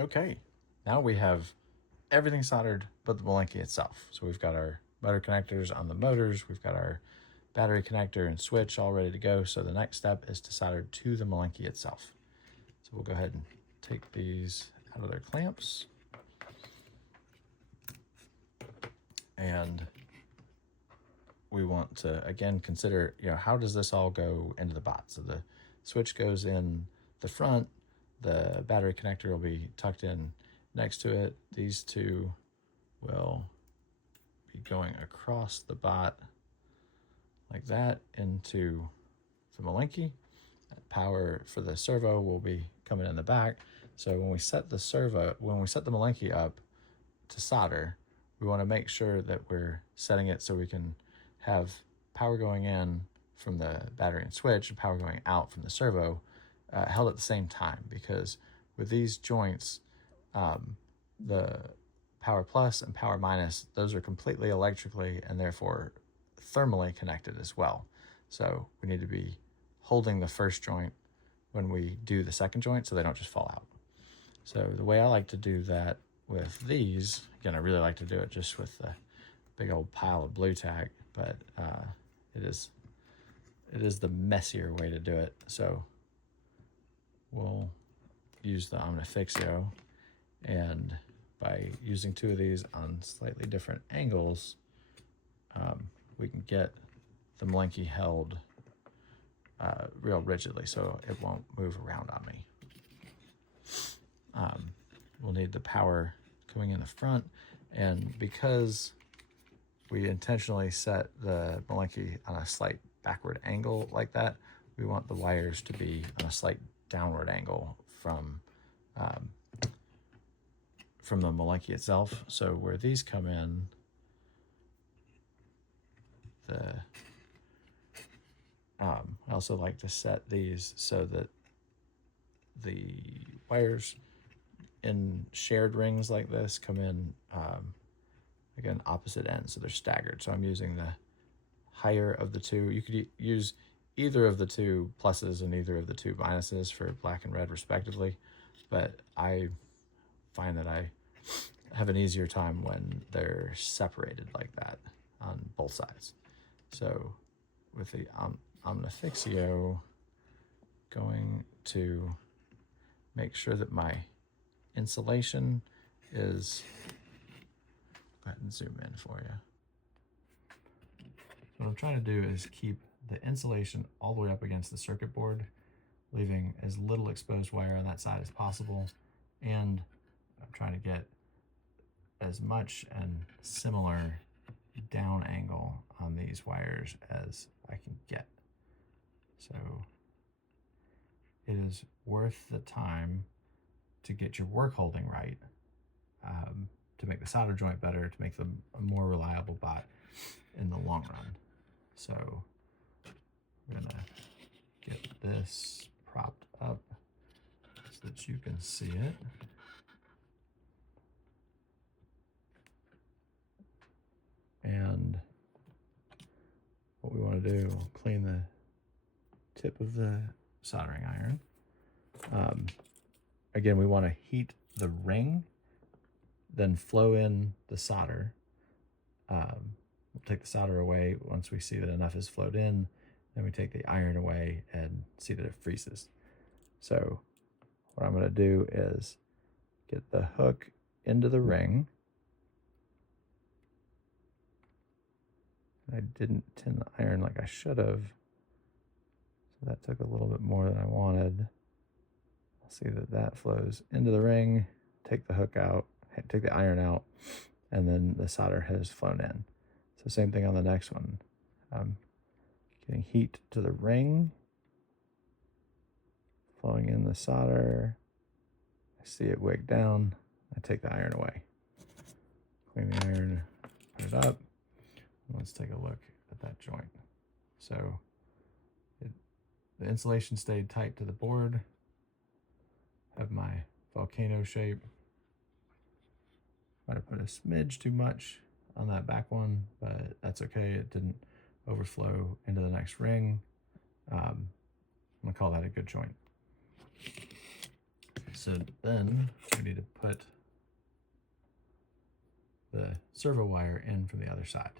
Okay, now we have everything soldered but the Malenki itself. So we've got our motor connectors on the motors, we've got our battery connector and switch all ready to go. So the next step is to solder to the Malenki itself. So we'll go ahead and take these out of their clamps. And we want to, again, consider, how does this all go into the bot? So the switch goes in the front, the battery connector will be tucked in next to it. These two will be going across the bot like that into the Malenki. Power for the servo will be coming in the back. So when we set the Malenki up to solder, we want to make sure that we're setting it so we can have power going in from the battery and switch and power going out from the servo held at the same time, because with these joints, the power plus and power minus, those are completely electrically and therefore thermally connected as well. So we need to be holding the first joint when we do the second joint so they don't just fall out. So the way I like to do that with these, again, I really like to do it just with the big old pile of blue tack, but it is the messier way to do it. So we'll use the OverThrow, and by using two of these on slightly different angles, we can get the Malenki held real rigidly so it won't move around on me. We'll need the power coming in the front, and because we intentionally set the Malenki on a slight backward angle like that, we want the wires to be on a slight downward angle from the Malenki itself. So where these come in, I also like to set these so that the wires in shared rings like this come in again opposite ends, so they're staggered. So I'm using the higher of the two. You could use either of the two pluses and either of the two minuses for black and red respectively, but I find that I have an easier time when they're separated like that on both sides. So with the OverThrow, going to make sure that my insulation is, go ahead and zoom in for you. What I'm trying to do is keep the insulation all the way up against the circuit board, leaving as little exposed wire on that side as possible. And I'm trying to get as much and similar down angle on these wires as I can get. So it is worth the time to get your work holding right, to make the solder joint better, to make them a more reliable bot in the long run. So we're gonna get this propped up so that you can see it. And what we want to do, we'll clean the tip of the soldering iron. Again, we want to heat the ring, then flow in the solder. We'll take the solder away once we see that enough is flowed in. Then we take the iron away and see that it freezes. So what I'm going to do is get the hook into the ring. I didn't tin the iron like I should have, so that took a little bit more than I wanted. I'll see that that flows into the ring, take the hook out, take the iron out, and then the solder has flown in. So same thing on the next one. Getting heat to the ring, flowing in the solder. I see it wig down, I take the iron away. Clean the iron, put it up. Let's take a look at that joint. So the insulation stayed tight to the board. Have my volcano shape. Might have put a smidge too much on that back one, but that's okay. It didn't overflow into the next ring. I'm gonna call that a good joint. So then we need to put the servo wire in from the other side.